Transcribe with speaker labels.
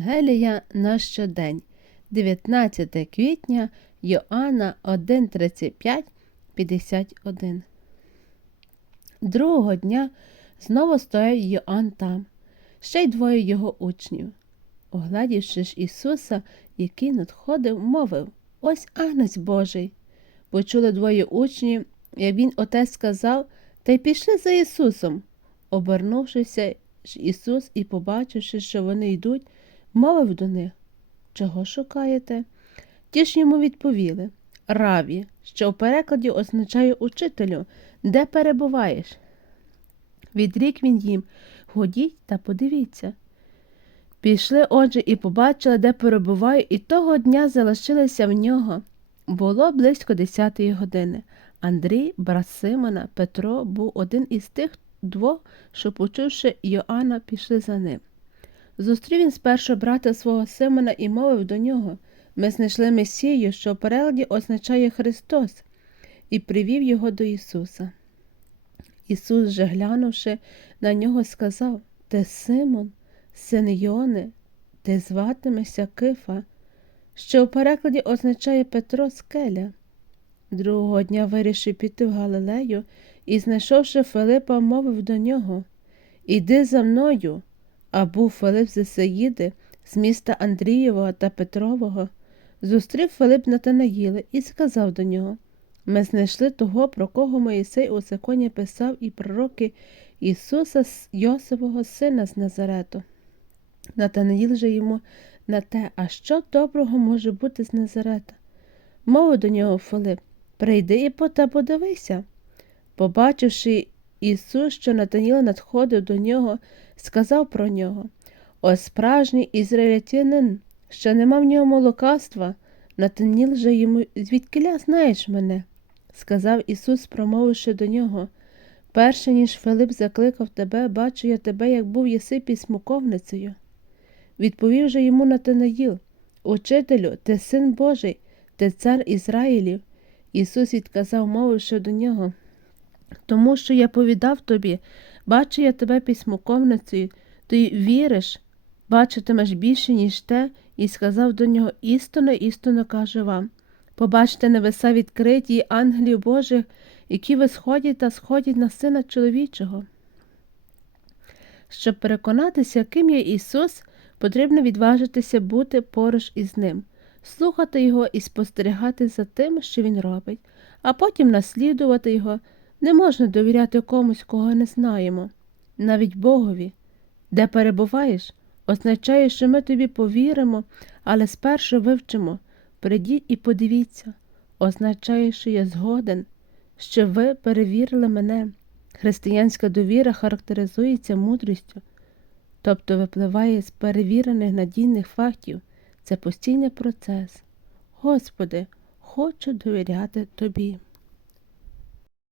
Speaker 1: Євангелія на щодень, 19 квітня, Йоанна 1.35, 51. Другого дня знову стояв Йоанн там, ще й двоє його учнів. Оглядівши ж Ісуса, який надходив, мовив Ось агнець Божий. Почули двоє учнів, як він отець сказав, та й пішли за Ісусом. Обернувшися ж Ісус і побачивши, що вони йдуть, мовив до них Чого шукаєте? Ті ж йому відповіли Раві, що в перекладі означає учителю, де перебуваєш? Відрік він їм Ходіть та подивіться. Пішли, отже, і побачили, де перебуваю, і того дня залишилися в нього. Було близько десятої години. Андрій, брат Симона, Петро був один із тих двох, що, почувши Йоанна, пішли за ним. Зустрів він спершу брата свого Симона і мовив до нього Ми знайшли Месію, що в перекладі означає Христос, і привів його до Ісуса. Ісус же, глянувши на нього, сказав Ти Симон, син Йони, ти зватимешся Кифа, що в перекладі означає Петро Скеля. Другого дня вирішив піти в Галилею і, знайшовши Филипа, мовив до нього Іди за мною. А був Филип з з міста Андрієвого та Петрового. Зустрів Филип Натанаїла і сказав до нього Ми знайшли того, про кого Моїсей у законі писав і пророки Ісуса Йосифового сина з Назарету. Натанаїл же йому на те, а що доброго може бути з Назарета? Мовив до нього Филип Прийди і та подивися. Побачивши Ісус, що Натаніл надходив до нього, сказав про нього О справжній ізраїльтянин, що нема в ньому лукавства, Натаніл же йому звідкиля знаєш мене, сказав Ісус, промовивши до нього. Перше ніж Филип закликав тебе, бачу я тебе, як був єси письмоковницею. Відповів же йому Натанаїл Учителю, ти син Божий, ти цар Ізраїлів. Ісус відказав, мовивши до нього. Тому що я повідав тобі, бачу я тебе письмоковницею, ти віриш, бачитимеш більше, ніж те, і сказав до нього істинно, істинно кажу вам. Побачте небеса відкриті і ангелів Божих, які висходять та сходять на сина чоловічого. Щоб переконатися, ким є Ісус, потрібно відважитися бути поруч із Ним, слухати Його і спостерігати за тим, що Він робить, а потім наслідувати Його. Не можна довіряти комусь, кого не знаємо, навіть Богові. Де перебуваєш, означає, що ми тобі повіримо, але спершу вивчимо прийдіть і подивіться, означає, що я згоден, що ви перевірили мене. Християнська довіра характеризується мудрістю, тобто випливає з перевірених надійних фактів. Це постійний процес. Господи, хочу довіряти Тобі.